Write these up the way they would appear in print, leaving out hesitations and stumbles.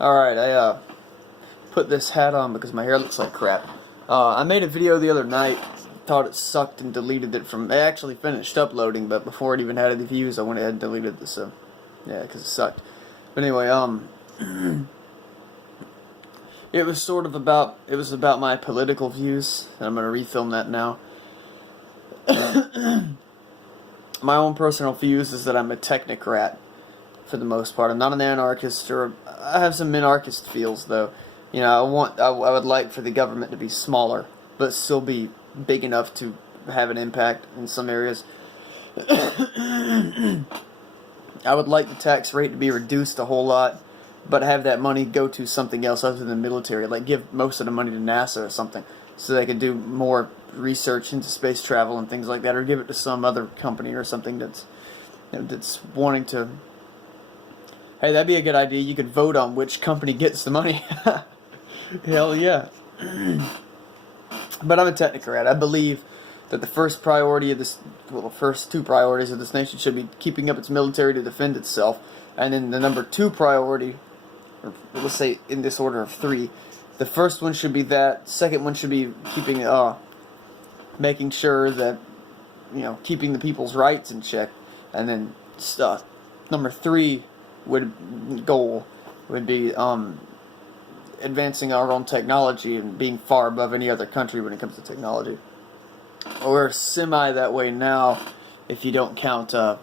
Alright, I put this hat on because my hair looks like crap. I made a video the other night, thought it sucked and deleted it from... I actually finished uploading, but before it even had any views, I went ahead and deleted it, so... Yeah, because it sucked. But anyway, it was sort of about... It was about my political views, and I'm going to refilm that now. My own personal views is that I'm a technocrat, for the most part. I'm not an anarchist, or... I have some minarchist feels, though. You know, I would like for the government to be smaller, but still be big enough to have an impact in some areas. I would like the tax rate to be reduced a whole lot, but have that money go to something else other than the military. Like, give most of the money to NASA or something, so they can do more research into space travel and things like that, or give it to some other company or something that's, you know, that's wanting to... Hey, that'd be a good idea. You could vote on which company gets the money. Hell yeah. But I'm a technocrat. I believe that the first priority of this, well, the first two priorities of this nation should be keeping up its military to defend itself, and then the number two priority, or let's say in this order of three, the first one should be that, second one should be keeping, making sure that, you know, keeping the people's rights in check, and then number three goal would be advancing our own technology and being far above any other country when it comes to technology. We're semi that way now, if you don't count, I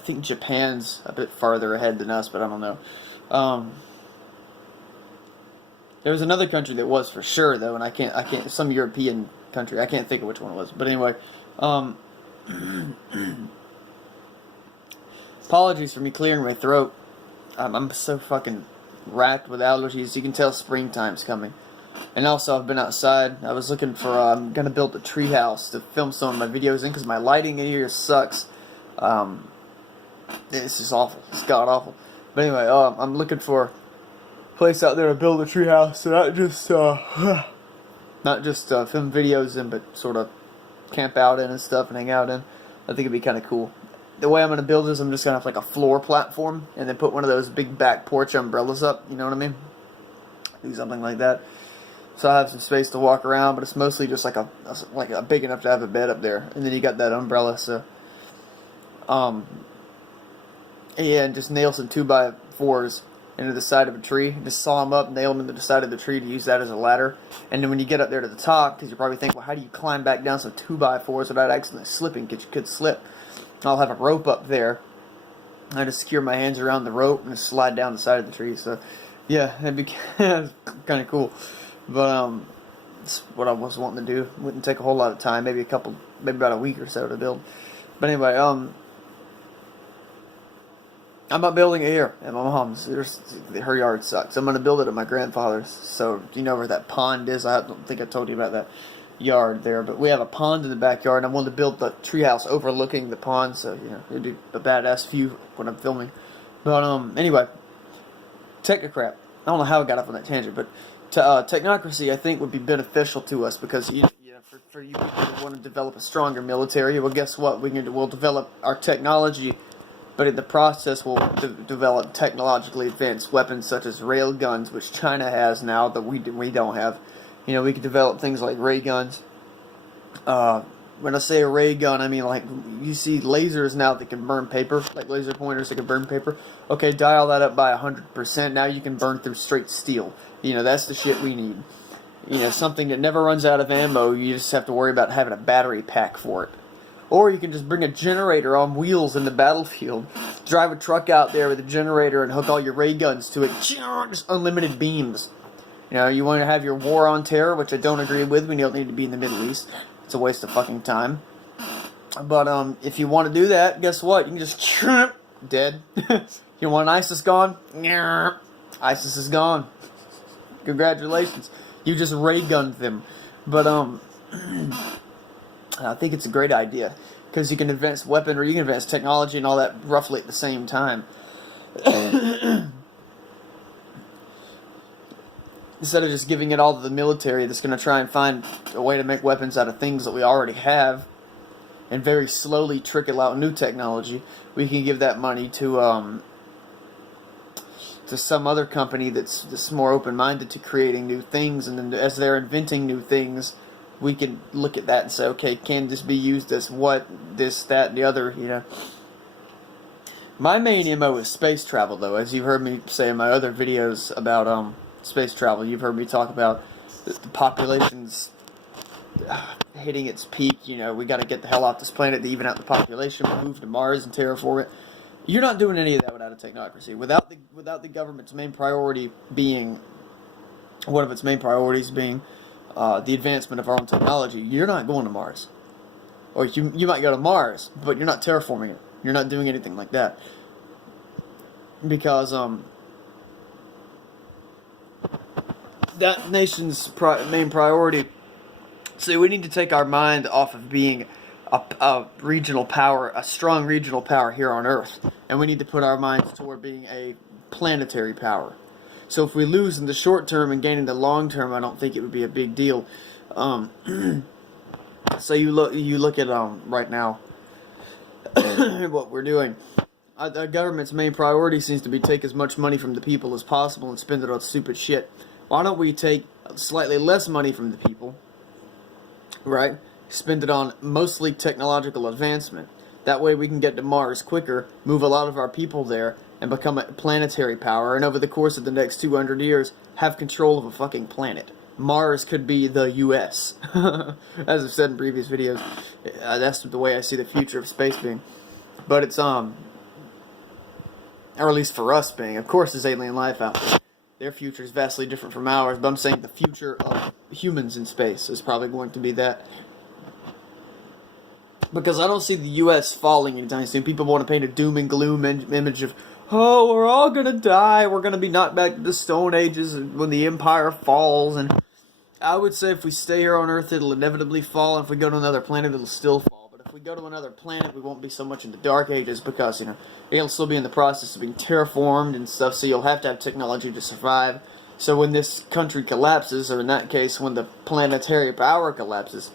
think Japan's a bit farther ahead than us, but I don't know. There was another country that was for sure, though, and I can't, some European country, I can't think of which one it was, but anyway, apologies for me clearing my throat. I'm so fucking racked with allergies. You can tell springtime's coming. And also, I've been outside. I was looking for, I'm going to build a tree house to film some of my videos in, because my lighting in here sucks. It's just awful. It's god-awful. But anyway, I'm looking for a place out there to build a tree house, so not just film videos in, but sort of camp out in and stuff and hang out in. I think it'd be kind of cool. The way I'm going to build this, I'm just going to have like a floor platform and then put one of those big back porch umbrellas up, you know what I mean? Do something like that. So I have some space to walk around, but it's mostly just like a big enough to have a bed up there. And then you got that umbrella, so yeah, and just nail some 2x4s into the side of a tree. Just saw them up, nail them into the side of the tree to use that as a ladder. And then when you get up there to the top, because you probably think, well, how do you climb back down some 2x4s without accidentally slipping? Because you could slip. I'll have a rope up there. I just secure my hands around the rope and just slide down the side of the tree. So, yeah, that'd be kind of cool. But that's what I was wanting to do. Wouldn't take a whole lot of time. Maybe about a week or so to build. But anyway, I'm not building it here at my mom's. Her yard sucks. I'm gonna build it at my grandfather's. So you know where that pond is? I don't think I told you about that yard there, but we have a pond in the backyard, and I wanted to build the treehouse overlooking the pond, so you know it'd do a badass view when I'm filming. But anyway, technocrat. I don't know how I got off on that tangent, but technocracy I think would be beneficial to us, because you know, for you people that want to develop a stronger military, well, guess what? We'll develop our technology, but in the process we'll develop technologically advanced weapons such as rail guns, which China has now that we don't have. You know, we could develop things like ray guns. When I say a ray gun, I mean like you see lasers now that can burn paper, like laser pointers that can burn paper. Okay, dial that up by 100%. Now you can burn through straight steel. You know, that's the shit we need. You know, something that never runs out of ammo. You just have to worry about having a battery pack for it. Or you can just bring a generator on wheels in the battlefield, drive a truck out there with a generator and hook all your ray guns to it. Just unlimited beams. You know, you want to have your war on terror, which I don't agree with. We don't need to be in the Middle East. It's a waste of fucking time. But if you want to do that, guess what? You can just dead. You want ISIS gone? ISIS is gone. Congratulations. You just ray gunned them. But I think it's a great idea, because you can advance weaponry, you can advance technology and all that roughly at the same time. Instead of just giving it all to the military that's going to try and find a way to make weapons out of things that we already have and very slowly trickle out new technology, we can give that money to to some other company that's more open-minded to creating new things, and then as they're inventing new things, we can look at that and say, okay, can this be used as what, this, that, and the other, you know. My main MO is space travel, though. As you've heard me say in my other videos about space travel, you've heard me talk about the population's hitting its peak. You know, we got to get the hell off this planet to even out the population, move to Mars and terraform it. You're not doing any of that without a technocracy. Without the government's main priority being, one of its main priorities being the advancement of our own technology, you're not going to Mars. Or you might go to Mars, but you're not terraforming it. You're not doing anything like that. Because that nation's main priority. So we need to take our mind off of being a regional power, a strong regional power here on Earth, and we need to put our minds toward being a planetary power. So if we lose in the short term and gain in the long term, I don't think it would be a big deal. So you look at right now what we're doing. The government's main priority seems to be take as much money from the people as possible and spend it on stupid shit. Why don't we take slightly less money from the people, right? Spend it on mostly technological advancement. That way we can get to Mars quicker, move a lot of our people there, and become a planetary power, and over the course of the next 200 years, have control of a fucking planet. Mars could be the U.S. As I've said in previous videos, that's the way I see the future of space being. But it's, or at least for us being, of course there's alien life out there. Their future is vastly different from ours, but I'm saying the future of humans in space is probably going to be that. Because I don't see the U.S. falling anytime soon. People want to paint a doom and gloom image of, oh, we're all going to die, we're going to be knocked back to the Stone Ages when the Empire falls, and I would say if we stay here on Earth, it'll inevitably fall, and if we go to another planet, it'll still fall. But if we go to another planet, we won't be so much in the Dark Ages, because, you know, it'll still be in the process of being terraformed and stuff, so you'll have to have technology to survive. So when this country collapses, or in that case, when the planetary power collapses,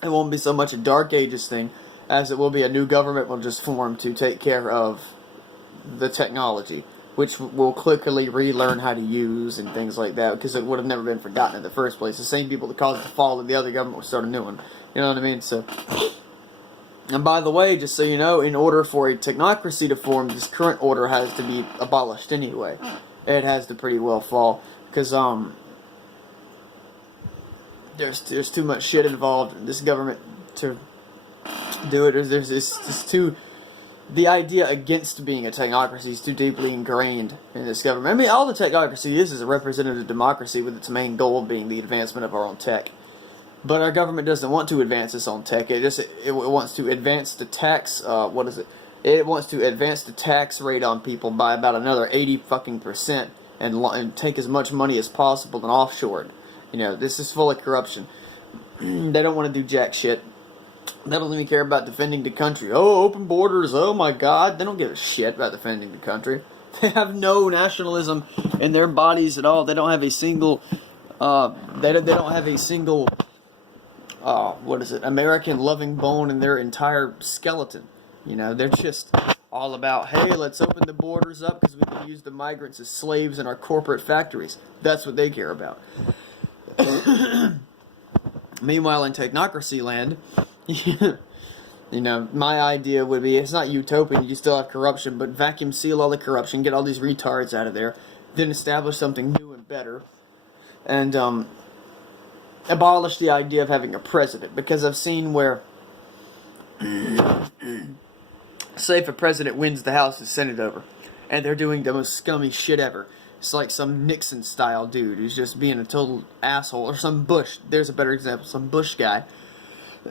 it won't be so much a Dark Ages thing, as it will be a new government will just form to take care of the technology, which we'll quickly relearn how to use and things like that, because it would have never been forgotten in the first place. The same people that caused the fall of the other government will start a new one. You know what I mean? So, and by the way, just so you know, in order for a technocracy to form, this current order has to be abolished anyway. It has to pretty well fall, because there's too much shit involved in this government to do it. There's just too. The idea against being a technocracy is too deeply ingrained in this government. I mean, all the technocracy is a representative democracy with its main goal being the advancement of our own tech. But our government doesn't want to advance its own tech. It wants to advance the tax. It wants to advance the tax rate on people by about another 80% and take as much money as possible and offshore it. You know, this is full of corruption. They don't want to do jack shit. They don't even care about defending the country. Oh, open borders, oh my god. They don't give a shit about defending the country. They have no nationalism in their bodies at all. They don't have a single, they don't have a single, American loving bone in their entire skeleton. You know, they're just all about, hey, let's open the borders up because we can use the migrants as slaves in our corporate factories. That's what they care about. Meanwhile, in technocracy land, you know, my idea would be, it's not utopian, you still have corruption, but vacuum seal all the corruption, get all these retards out of there, then establish something new and better, and abolish the idea of having a president, because I've seen where, say if a president wins the House and Senate over, and they're doing the most scummy shit ever. It's like some Nixon-style dude who's just being a total asshole, or some Bush, there's a better example, some Bush guy,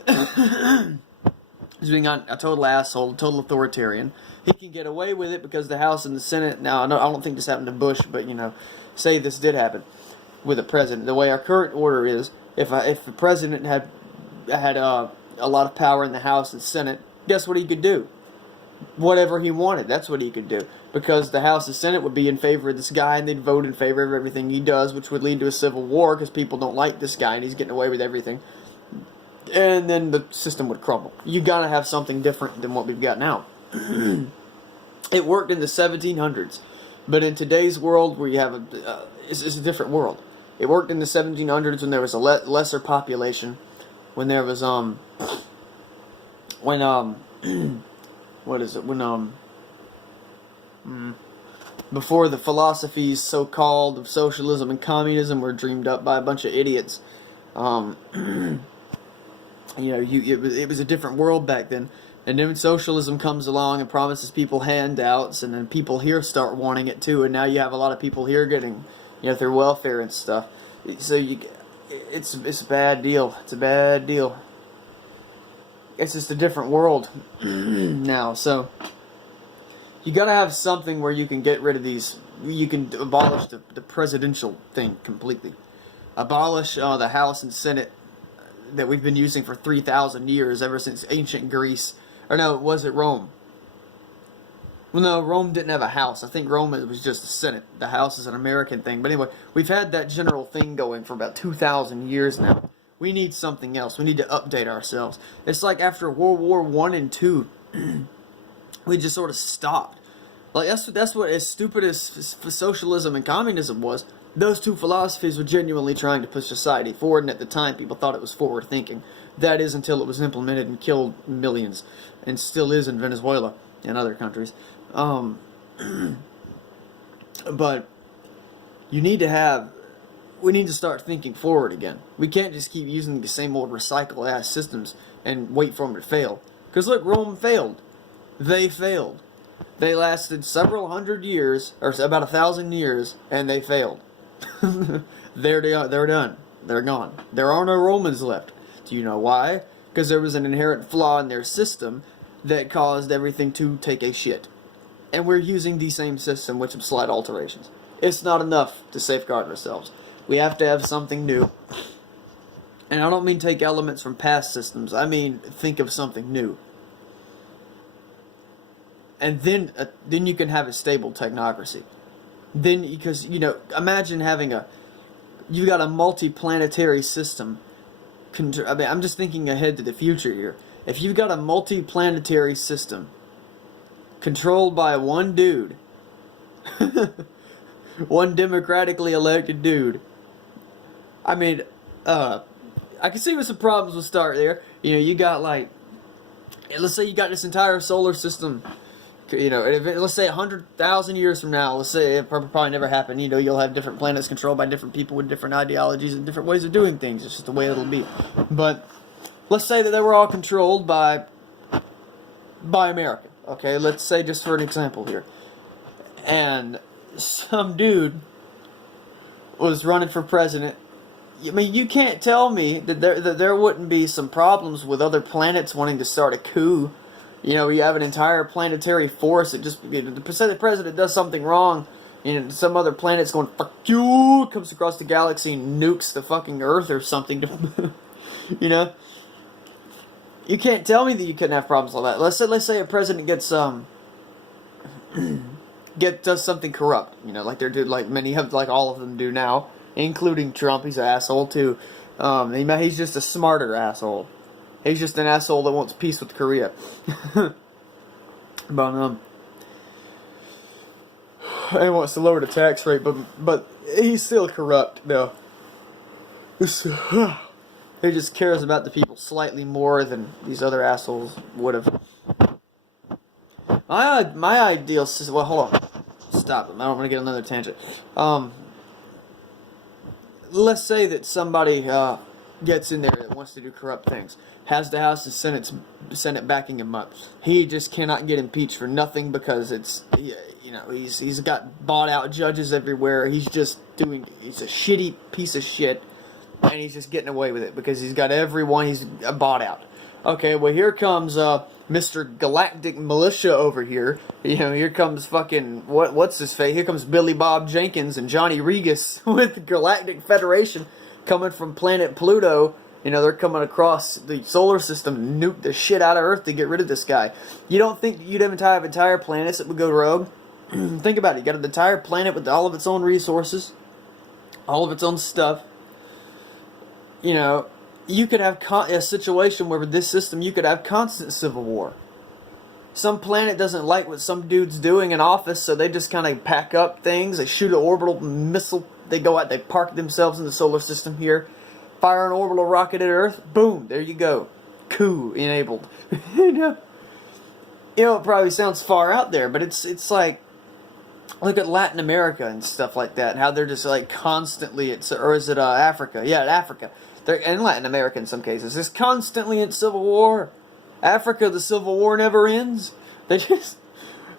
he's being a total asshole, a total authoritarian. He can get away with it because the House and the Senate, now I don't think this happened to Bush, but you know, say this did happen with a president. The way our current order is, if the president had a lot of power in the House and Senate, guess what he could do? Whatever he wanted, that's what he could do. Because the House and Senate would be in favor of this guy, and they'd vote in favor of everything he does, which would lead to a civil war, because people don't like this guy, and he's getting away with everything. And then the system would crumble. You gotta have something different than what we've got now. It worked in the 1700s. But in today's world, where you have it's a different world. It worked in the 1700s when there was a lesser population, when there was when what is it? When before the philosophies so-called of socialism and communism were dreamed up by a bunch of idiots. It was a different world back then. And then socialism comes along and promises people handouts, and then people here start wanting it too. And now you have a lot of people here getting, through welfare and stuff. So it's a bad deal. It's a bad deal. It's just a different world now. So you gotta have something where you can get rid of these. You can abolish the presidential thing completely. Abolish the House and Senate that we've been using for 3,000 years, ever since ancient Greece. Or no, was it Rome? Well, no, Rome didn't have a house. I think Rome was just the Senate. The House is an American thing. But anyway, we've had that general thing going for about 2,000 years now. We need something else. We need to update ourselves. It's like after World War I and II, we just sort of stopped. Like that's what, as stupid as socialism and communism was, those two philosophies were genuinely trying to push society forward, and at the time people thought it was forward thinking. That is, until it was implemented and killed millions, and still is in Venezuela and other countries. But we need to start thinking forward again. We can't just keep using the same old recycle ass systems and wait for them to fail. Because look, Rome failed. They failed. They lasted several hundred years, or about 1,000 years, and they failed. They're done. They're gone. There are no Romans left. Do you know why? Because there was an inherent flaw in their system that caused everything to take a shit. And we're using the same system with some slight alterations. It's not enough to safeguard ourselves. We have to have something new. And I don't mean take elements from past systems. I mean think of something new. And then you can have a stable technocracy. Then, because, imagine having you got a multi-planetary system. I'm just thinking ahead to the future here. If you've got a multi-planetary system controlled by one dude, one democratically elected dude, I mean, I can see what some problems will start there. You got let's say you got this entire solar system. Let's say 100,000 years from now, let's say it probably never happened. You'll have different planets controlled by different people with different ideologies and different ways of doing things. It's just the way it'll be. But let's say that they were all controlled by America. Okay, let's say, just for an example here, and some dude was running for president. I mean, you can't tell me that there wouldn't be some problems with other planets wanting to start a coup. You have an entire planetary force that just, the president does something wrong, some other planet's going, fuck you, comes across the galaxy and nukes the fucking Earth or something. You can't tell me that you couldn't have problems like that. Let's say a president gets, does something corrupt, like they're doing, like many of, like all of them do now, including Trump. He's an asshole too. He's just a smarter asshole. He's just an asshole that wants peace with Korea. But he wants to lower the tax rate, but he's still corrupt. No, he just cares about the people slightly more than these other assholes would have. My ideal system. Well, hold on. Stop. I don't want to get another tangent. Let's say that somebody gets in there that wants to do corrupt things, has the House and Senate backing him up. He just cannot get impeached for nothing because he's got bought out judges everywhere. He's a shitty piece of shit, and he's just getting away with it because he's got everyone he's bought out. Okay, well here comes Mr. Galactic Militia over here. Here comes fucking what's his face? Here comes Billy Bob Jenkins and Johnny Regas with the Galactic Federation coming from planet Pluto. They're coming across the solar system and nuke the shit out of Earth to get rid of this guy. You don't think you'd have entire planets that would go rogue? Think about it. You got an entire planet with all of its own resources, all of its own stuff. You could have a situation where with this system you could have constant civil war. some planet doesn't like what some dude's doing in office, so they just kind of pack up things. They shoot an orbital missile. They go out, they park themselves in the solar system here, fire an orbital rocket at Earth. Boom, there you go. Coup enabled. You know, it probably sounds far out there, but it's like, look at Latin America and stuff like that, and how they're just like constantly, or is it Africa? Yeah, Africa. They're in Latin America in some cases. It's constantly in civil war. Africa, the civil war never ends. They just,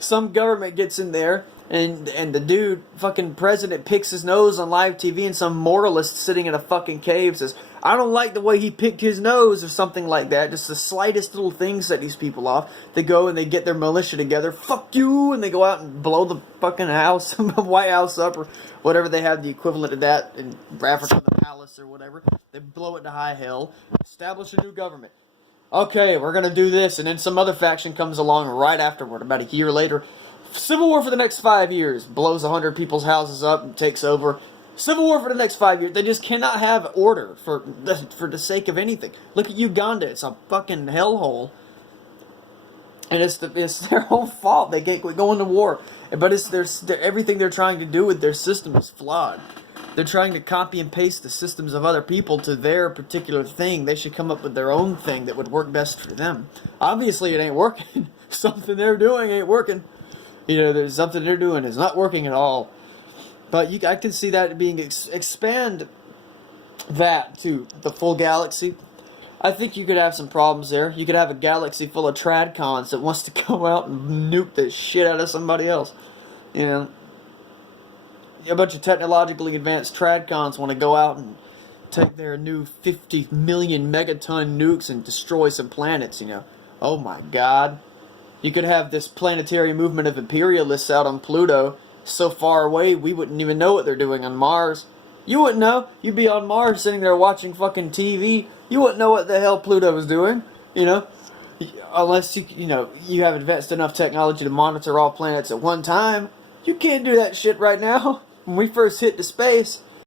some government gets in there, and the dude, fucking president, picks his nose on live TV, and some moralist sitting in a fucking cave says, I don't like the way he picked his nose, or something like that. Just the slightest little things set these people off. They go and they get their militia together, fuck you, and they go out and blow the fucking house, White House up, or whatever they have the equivalent of that in Africa, the palace or whatever. They blow it to high hell, establish a new government. Okay, we're gonna do this, and then some other faction comes along right afterward, about a year later. Civil war for the next 5 years, blows 100 people's houses up and takes over. Civil war for the next 5 years. They just cannot have order for the sake of anything. Look at Uganda; it's a fucking hellhole, and it's their own fault. They can't quit going to war, but everything they're trying to do with their system is flawed. They're trying to copy and paste the systems of other people to their particular thing. They should come up with their own thing that would work best for them. Obviously, it ain't working. Something they're doing ain't working. You know, there's something they're doing is not working at all. But I can see that being expand that to the full galaxy. I think you could have some problems there. You could have a galaxy full of tradcons that wants to come out and nuke the shit out of somebody else. You know, a bunch of technologically advanced tradcons want to go out and take their new 50 million megaton nukes and destroy some planets, you know. Oh my god. You could have this planetary movement of imperialists out on Pluto, so far away we wouldn't even know what they're doing on Mars. You wouldn't know. You'd be on Mars sitting there watching fucking TV. You wouldn't know what the hell Pluto was doing, you know. Unless you have advanced enough technology to monitor all planets at one time. You can't do that shit right now. When we first hit the space,